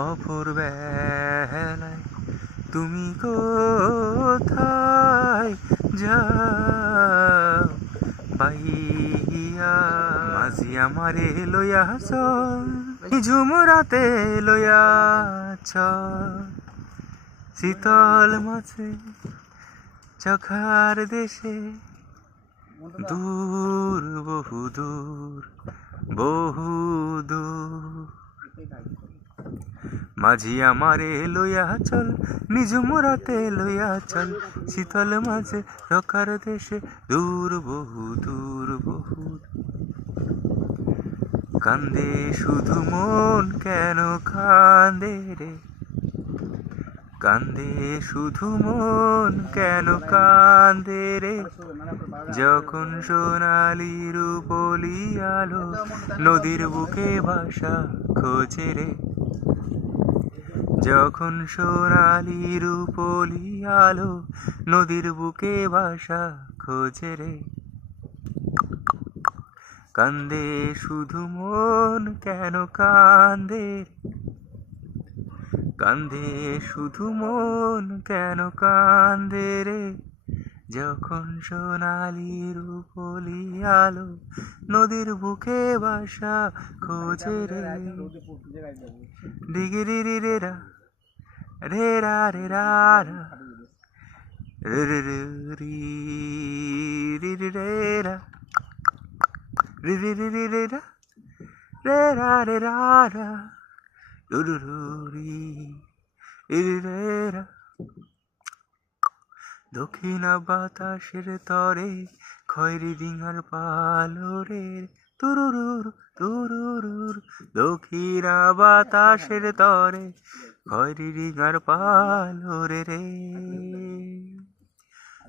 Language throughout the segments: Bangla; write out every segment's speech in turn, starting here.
অপর বেলায় তুমি কোথায় যাও পাইয়া মাঝি আমারে লইয়া চল ঝুমরাতে লইয়া চল শীতল মাছে চখার দেশে দূর বহু দূর বহু দূর মাঝি আমারে লইয়া চল নিঝুম রাতে লইয়া চল শীতল মাঝে রক্ষার দেশে দূর বহু দূর বহু কান্দে শুধু মন কেন কান্দে রে কান্দে শুধু মন কেন কান্দে রে যখন সোনালি রূপলি আলো নদীর বুকে ভাষা খোঁজে রে যখন সোনালি রূপলি আলো নদীর বুকে ভাষা খোঁজে রে কান্দে শুধু মন কেন কান্দে কান্দে শুধু মন কেন কান্দে রে যখন সোনালি রূপলি আলো নদীর বুকে ভাষা খোঁজে রে ডিগিরি রে রে রা রে রা রে রা রা রে রে রে রি রি রে রে রা রি রি রি রি রে রা রে রা রে রা রা রু রু রু রি রি রে রা দক্ষিণা বাতাসের তরে খয়রি ডিঙার পালরে তুরুরুর তুরুরুর দক্ষিণা বাতাসের তরে খয়রি ডিঙার পালরে রে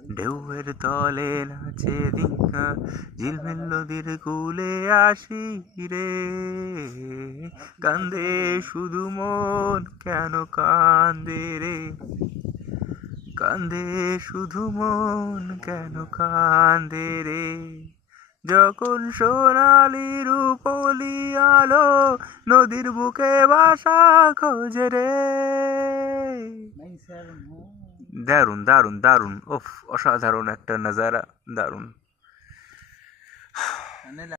ঢেউয়ের তলে নাচে ডিঙা ঝিলমিল নদীর কূলে আসি রে কান্দে শুধু মন কেন কান্দে রে কান্দে শুধু মন কেন কান্দে রে যখন সোনালি রূপলি আলো নদীর বুকে ভাষা খোঁজে রে দারুণ দারুণ দারুণ ওফ অসাধারণ একটা নজারা দারুণ